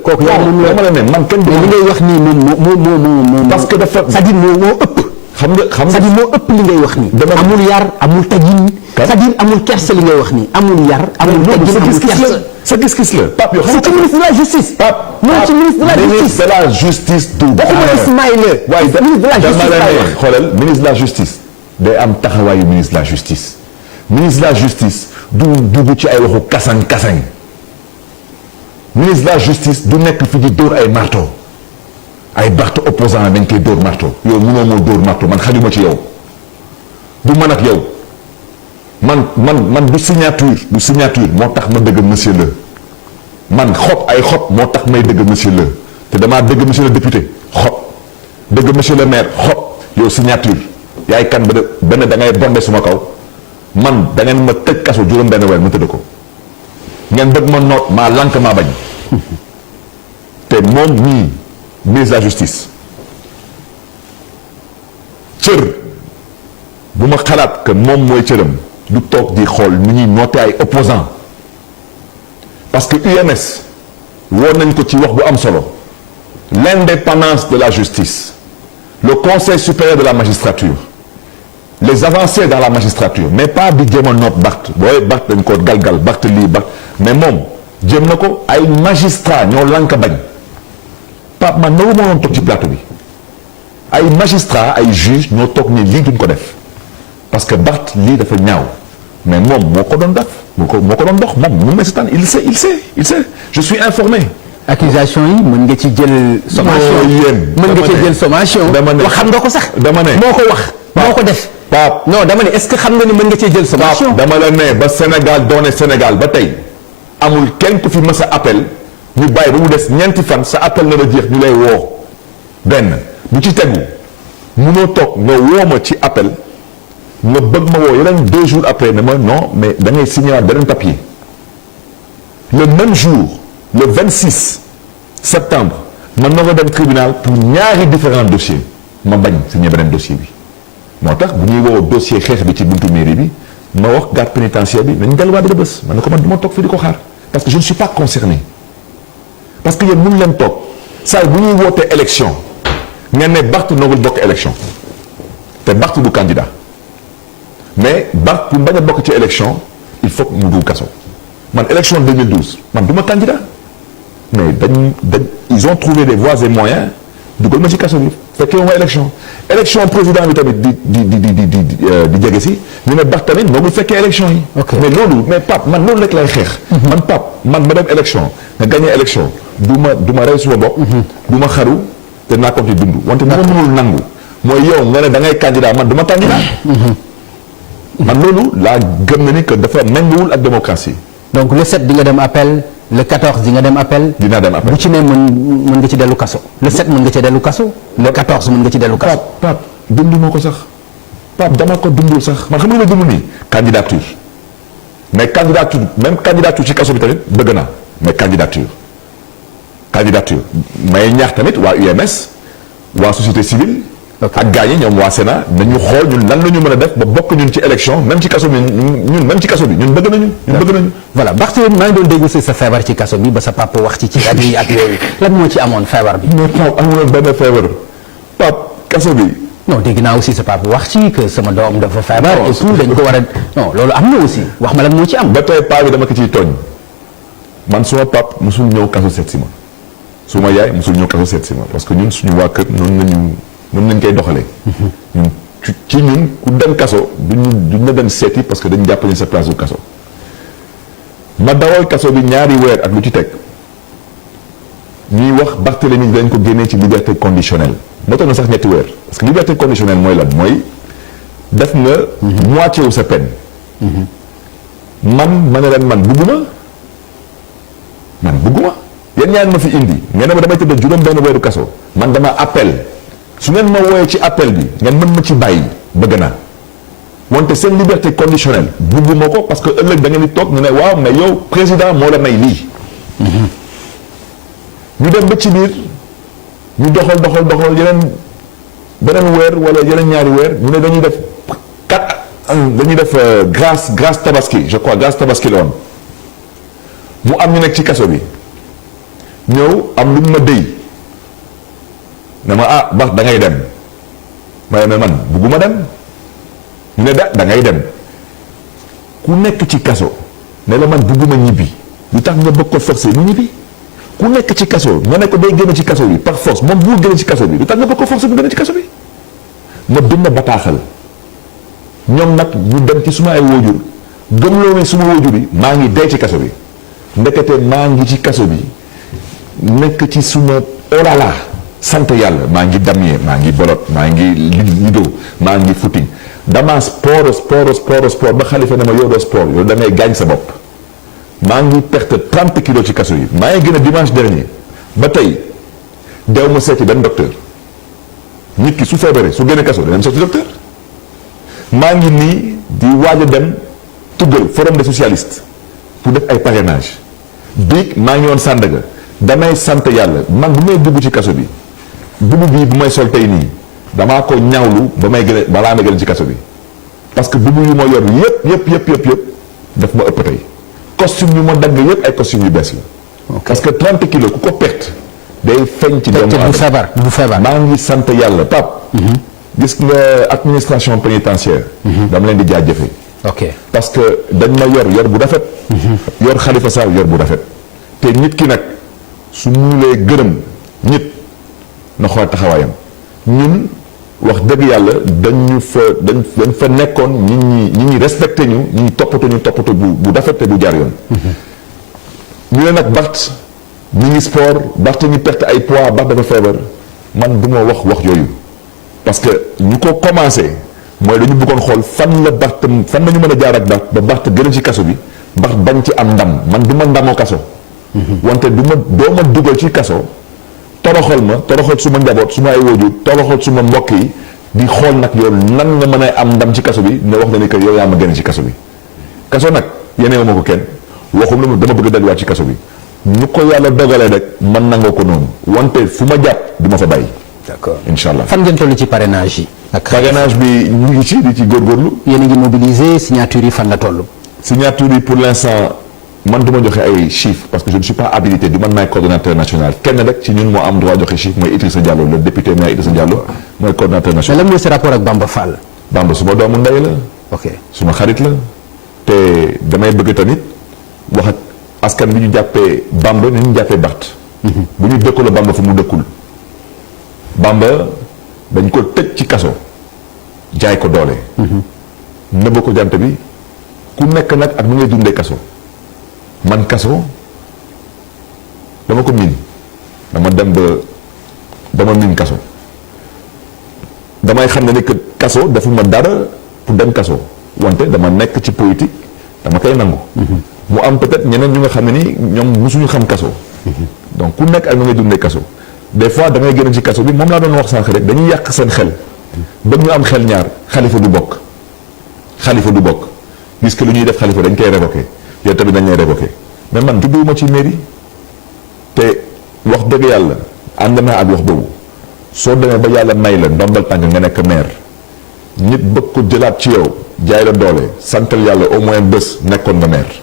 kooku yow moom la dama la ne man kenn du li ngay wax nii moom parce que dafa c'est-à-dire moo ëpp. xam nga c'est-à-dire moo ëpp li ngay wax nii. amul yar amul tajin. c'est-à-dire amul kersa li ngay wax nii amul yar. amul tajin amul kersa sa gis-gis la Pape yow. c'est ci ministre de la justice. Pape non ci ministre de la justice. ministre de la justice du. waxuma Ismaïla. waaye ministre de la justice dama xoolal ministre de la justice day am taxawaayu ministre de la justice. ministre de la justice du dugg ci ay waxu kasang-kasang ministre de la justice du nekk fi di dóor ay marteau ay Barth opposant dañ koy dóor marteau yow mënoo moo dóor marteau man xajuma ci yow du man ak yow man du signature moo tax ma dëgg monsieur le man ay xob moo tax may dëgg monsieur le te damaa dëgg monsieur le député xob dëgg monsieur le maire xob yow signature yaay kan ba benn da ngay bonde suma kaw man da ngeen ma tëj kaso juróom benn weer ma tëdd ko ngeen bëgg ma noot maa lànk maa bañ te moom mii ministre de la justice cër bu ma xalaat que moom mooy cëram du toog di xool nu ñuy noote ay opposants parce que UMS woon nañ ko ci wax bu am solo l'indépendance de la justice le conseil supérieur de la magistrature les avancées dans la magistrature mais pas di jéem a noot Barth booy Barth dañ ko galgal Barth lii Barth mais moom jéem na ko ay magistrat ñoo lank bañ Pape man nawu ma woon toog ci plateau bi ay magistrat ay juge ñoo toog ni lii duñ ko def parce que Barth lii dafa ñaaw mais moom moo ko doon def moo ko doon dox moom mu may seetaan il sait je suis informé. accusation yi mën nga ci jël. sommation mën nga ci jël sommation. dama ne wax xam nga ko sax. dama ne moo ko wax. moo ko def. Pape non dama ne est-ce que xam nga ni mën nga cee jël sommation. dama la ne ba Sénégal doone Sénégal ba tey amul kenn ku fi mës a appel ñu bàyyi ba mu des ñeenti fan sa appel na la jeex ñu lay woo benn bu ci tegu munoo toog nga woo ma ci appel nga bëgg ma woo yeneen 2 jours après ne ma non mais da ngay signer waat beneen papier le même jour le 26 septembre man na ko dem tribunal pour ñaari différents dossiers ma bañ signé beneen dossier bi moo tax bu ñuy woo dossier xeex bi ci buntu mairie bi ma wax garde pénitentiaire bi nañ delluwaat di bés man ne ko man du ma toog fii di ko xaar parce que je ne suis pas concerné parce que yéen mënu leen toog saa bu ñuy wootee élection ngeen ne Barth nangul bokk élection te Barth du candidat mais Barth pour bañ a bokk ci élection il faut que mu dugg kaso man élection 2012 man du ma candidat mais ils ont trouvé des voies et moyens dugal ma ci kaso bi fekkee ma élection président bi tamit di jege si ñu ne Barth tamit moo ngi fekkee élection yi. mais loolu mais Pape man loolu rek lay xeex. man Pape man ma dem élection nga gagné élection du ma rey suma bopp. du ma xaru te naa ko ci dund. wante li ma mënul nangu mooy yow nga ne da ngay candidat man du ma candidat. man loolu laa gëm na ni que dafa méngoowul ak démocratie. donc le 7 di nga dem appel le 14 di nga dem appel. dinaa dem appel bu ci ne mën nga ci dellu kaso. le 7 mën nga ci dellu kaso. le 14 mën nga ci dellu kaso. Pape dundu ma ko sax Pape dama ko dundul sax man xam nga ma dund nii candidature mais candidature ci kaso bi tamit bëgg naa mais candidature may ñaax tamit waa UMS waa société civile. ak gars yi ñoom waa Sénat nañu xool ñun lan la ñu mën a def ba bokk ñun ci élection même ci kaso bi ñun bëgg nañu. voilà Barthélémy maa ngi doon déglu sa feebar ci kaso bi ba sa papa wax ci rajo yi ak yooyu lan moo ci amoon feebar bi. mais Pape amuloon benn feebar Pape kaso bi. non dégg naa aussi sa papa wax ci que sama doom dafa feebar. et tout dañ ko war a non loolu am na aussi wax ma lan moo ci am. ba tey paa bi dama ko ciy tooñ man suma pap mosul ñëw kaso seet si ma suma yaay mosul ñëw kaso seet si ma parce que ñun suñu waa kër noonu lañ koy doxalee. ñun ci ñun ku dem kaso duñ la dem seeti parce que dañ jàpp ne sa place du kaso. ma dawal kaso bi ñaari weer ak lu ci teg ñuy wax Barthélémy dañ ko génnee ci liberté conditionnelle moo tax na sax ñetti weer parce que liberté conditionnelle mooy lan mooy def nga moitié wu sa peine. ma ne leen man bugguma yéen ñaan ma fi indi ngeen ne ma damay tëdd juróom benn weeru kaso man dama appel su ngeen ma wooyee ci appel bi ngeen mën ma ci bàyyi bëgg naa wante seen liberté conditionnelle bugguma ko parce que ëllëg da ngeen di toog ñu ne waaw mais yow président moo la may lii. ñu dem ba ci biir ñu doxal beneen weer wala yeneen ñaari weer ñu ne dañuy def grâce tabaski je crois grâce tabaski la woon mu am ñu nekk ci kaso bi ñëw am lu mu ma déy ne ma Barth da ngay dem ma ne man bugguma dem ñu ne da ngay dem ku nekk ci kaso ne la man bugguma ñibbi lu tax nga bëgg ko forcer mu ñibbi ku nekk ci kaso nga ne ko day génn ci kaso bi par force moom bu génn ci kaso bi lu tax nga bëgg ko forcer mu génn ci kaso bi ma bind bataaxal ñoom nag ñu dem ci suma ay waajur gëmloo ne suma waajur yi maa ngi dee ci kaso bi ndekete maa ngi ci kaso bi nekk ci suma olala sant yàlla maa ngi damyee maa ngi bolot maa ngi lido maa ngi footing dama sport ba Khalifa ne ma yow doo sport yow da ngay gaañ sa bopp maa ngi perte 30 kilos ci kaso yi maa ngi gën a dimanche dernier ba tey dew ma seeti benn docteur nit ki su feebaree su génne kaso danañ seeti docteur maa ngi nii di waaj a dem tuggal forum des socialistes pour def ay parrainage biig maa ngi woon Sandaga damay sant yàlla man bu may dugg ci kaso bi bubu bii bu may sol tey nii damaa ko ñaawlu balaa may gën ci kaso bi parce que bubu yu ma yor yëpp daf ma ëpp tey costume yu ma dagg yëpp ay costume yu bees la parce que 30 kilos ku ko perte day feeñ ci doomu aadama bu feebar maa ngi sant yàlla Pape gis nga administration pénitentiaire dama leen di jaajëfe parce que dañ ma yor bu rafet yor Khalifa Sall yor bu rafet te nit ki nag su mu lay gërëm nit na xool taxawaayam ñun wax dëgg yàlla dañ fa nekkoon ñi ñi respecté ñu ñi toppatoo bu rafet te bu jaar yoon ñu ne nag Barth mi ngi sport Barth ngi perte ay poids Barth dafa feebar man du ma wax yooyu parce que ñu ko commencé mooy dañu bëggoon xool fan la ñu mën a jaar ak Barth ba Barth gën ci kaso bi Barth bañ ci am ndam man du ma ndamoo kaso wante doo ma dugal ci kaso toroxal suma njaboot suma ay waajur toroxal suma mbokk yi di xool nag yow nan nga mën a am ndam ci kaso bi nga wax na ni que yow yaa ma gën ci kaso bi kaso nag yeneewu ma ko kenn waxum la dama bëgg a delluwaat ci kaso bi ñu ko yàlla dogalee rek man nangoo ko noonu wante fu ma jàpp du ma fa bàyyi. d'accord incha allah. fan ngeen toll ci parrainage yi. ak parrainage bi ñu ngi ci di ci góorgóorlu. yéen a ngi mobiliser signature yi fan la toll. signature yi pour l'instant man du ma joxe ay chiffres parce que je ne suis pas habilité du man maay coordonnateur national kenn rek ci ñun moo am droit joxe chiffre mooy Idrissa Diallo le député maire Idrissa Diallo mooy coordonnateur mais national. lan mooy sa rapport ak Bamba Fall. Bamba suma doomu ndey la. ok suma xarit la te damay bëgg tamit wax ak askan bi ñu jàppee Bamba ni ñu jàppee Barth. bu ñu dëkkaloo Bamba fu mu dëkkul. Bamba dañ ko tëj ci kaso jaay ko doole. nëbb ko jant bi ku nekk nag ak nu ngay dundee kaso man kaso dama ko miin dama dem ba dama miin kaso damay xam ne ni que kaso defuma dara pour dem kaso wante dama nekk ci politique dama koy nangu. mu am peut-être ñeneen ñu nga xam ne ni ñoom musuñu xam kaso. donc ku nekk ak nu ngay dundee kaso des fois da ngay génn ci kaso bi moom laa doon wax sànq rek dañuy yàq seen xel ba ñu am xel ñaar xalifa du bokk gis que lu ñuy def xalifa dañ koy révoqué yow tamit dañ lay révoqué mais man judduwuma ci mairie te wax dëgg yàlla ànd naa ak wax boobu soo demee ba yàlla may la ndombal tànk nga nekk maire nit bëgg ko jëlaat ci yow jaay la doole santal yàlla au moins bés nekkoon nga maire.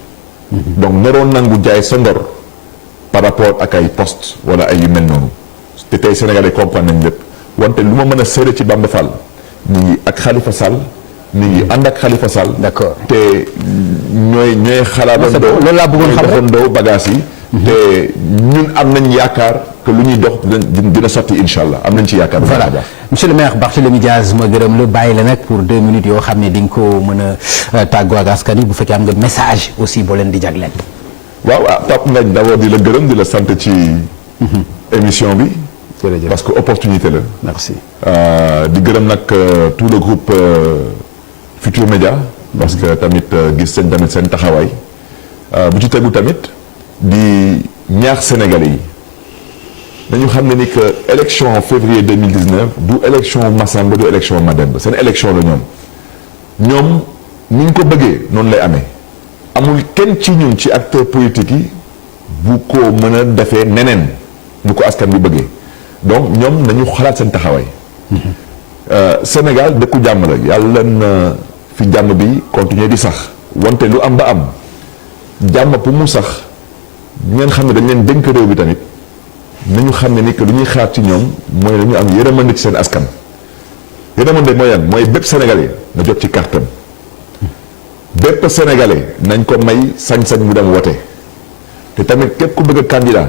donc naroon nangu jaay sa ngor par rapport ak ay poste wala ay yu mel noonu te tey Sénégalais comprendre nañ lépp wante lu ma mën a seede ci Bamba Fall ñu ngi ak Khalifa Sall ñu ngi ànd ak Khalifa Sall. d'accord te ñooy xalaatandoo loolu laa bëggoon xam rek defandoo bagages yi. te ñun am nañ yaakaar que lu ñuy dox dina sotti incha allah am nañ ci yaakaar. voilà monsieur le maire Barthélémy Dias ma gërëm la bàyyi la nag pour 2 minutes yoo xam ne di nga ko mën a tàggoo ak askan wi bu fekkee am nga message aussi boo leen di jagleel. waaw Pape Ngagne d'abord di la gërëm di la sant ci émission bi. jërëjëf parce que opportunité la. merci. di gërëm nag tout le groupe Futur Média. parce que tamit gis seen tamit seen taxawaay. bu ci tegu tamit di ñaax Sénégalais yi dañu xam ne ni que élection en février 2019 du élection Massamba du élection Mademba seen élection la ñoom ni ñu ko bëggee noonu lay amee amul kenn ci ñun ci acteur politique yi bu ko mën a defee neneen nu ko askan bi bëggee donc ñoom nañu xalaat seen taxawaay. Sénégal dëkku jàmm la yàlla na fi jàmm bi continuer di sax wante lu am ba am jàmm pour mu sax ngeen xam ne dañ leen dénk réew bi tamit nañu xam ne ni que lu ñuy xaar ci ñoom mooy nañu am yërmande ci seen askan. yërmande mooy yan mooy bépp sénégalais na jot ci kartam bépp sénégalais nañ ko may sañ-sañ mu dem wote te tamit képp ku bëgg a candidat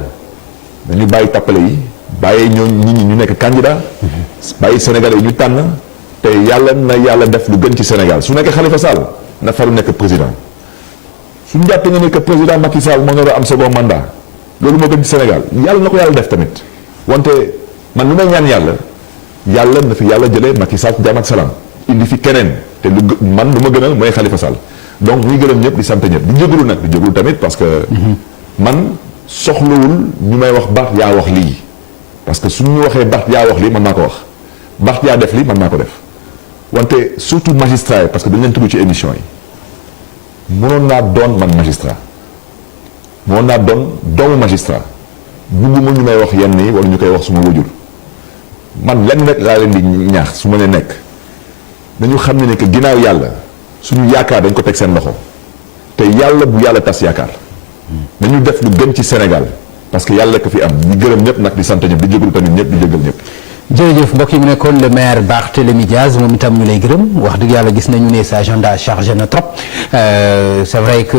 nañu bàyyi tappale yi bàyyi ñoo nit ñi ñu nekk candidat bàyyi sénégalais yi ñu tànn te yàlla na yàlla def lu gën ci Sénégal su nekkee Khalifa Sall na faru nekk président suñu jàppee nga ne que président Macky Sall moo nga am second mandat loolu moo gën ci Sénégal yàlla na ko yàlla def tamit wante man lu may ñaan yàlla na fi yàlla jëlee Macky Sall jàmm ak salaam indi fi keneen te lu man lu ma gënal mooy Khalifa Sall donc ñuy gërëm ñëpp di sant ñëpp di jégalu nag di jégalu tamit parce que man soxlawul ñu may wax baax yaa wax lii parce que suñu waxee baax yaa wax lii man maa ko wax baax yaa def lii man maa ko def wante surtout magistrat yi parce que dañ leen tudd ci émission yi mënoon naa doon man magistrat mënoon naa doon doomu magistrat bugguma ñu may wax yenn yi wala ñu koy wax suma wajur man lenn rek laa leen di ñaax su ma ne nekk dañu xam ne que ginnaaw yàlla suñu yaakaar dañ ko teg seen loxo te yàlla bu yàlla tas yaakaar nañu def lu gën ci Sénégal parce que yàlla ko fi am di gërëm ñëpp nag di sant ñëpp di jégalu tamit ñëpp di jégal ñëpp. jërëjëf mbokk yi mu nekkoon le maire Barthélémy Dias moom itam ñu lay gërëm wax dëgg yàlla gis nañu ne sa agenda chargé na trop c'est vrai que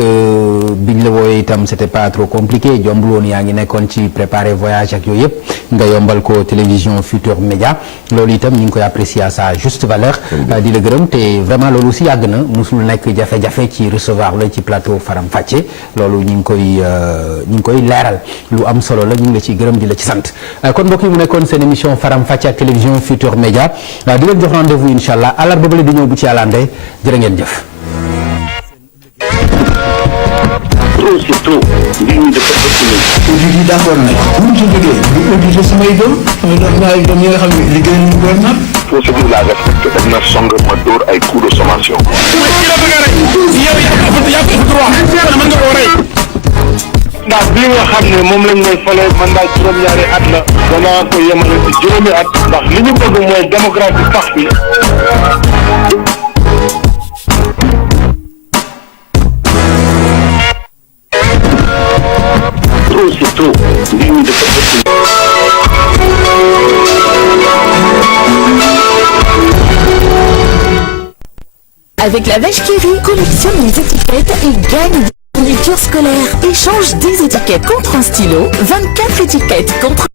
biñ la wooyee itam c'était pas trop compliqué jombul woon yaa ngi nekkoon ci préparer voyage ak yooyu yëpp nga yombal ko télévision Futur Média loolu itam ñu ngi koy apprécier à sa juste valeur di la gërëm te vraiment loolu aussi yàgg na musul nekk jafe-jafe ci recevoir la ci plateau Faram Facce loolu ñu ngi koy leeral lu am solo la ñu ngi la ciy gërëm di la ci sant kon mbokk yi mu nekkoon seen émission Faram Facce ak télévision Futur Média di leen jox rendez-vous incha allah àllarba bële di ñëw bu ci àllande jërë ngeen jëf. c'est trop mbir mi dafa ëpp léegi. audit yi d'accord nag bu ñu ci jógee du auditer samay doom yi nga xam ne liggéey nañu gouvernement. procédure la respecté dañ ma song ma dóor ay coups de sommation. yow yaa ko ëpp droit mën nga koo rey. ndax bii nga xam ne moom lañ may fale mandat juróom-ñaari at la danaa ko yemale ci juróomi at ndax li ñu bëgg mooy démocratie sax bi. Trop c'est trop. Mbir mi dafa ëpp. Avec la vache qui rit, collectionne les étiquettes et gagne des fournitures scolaires. Échange des étiquettes contre un stylo, 24 étiquettes contre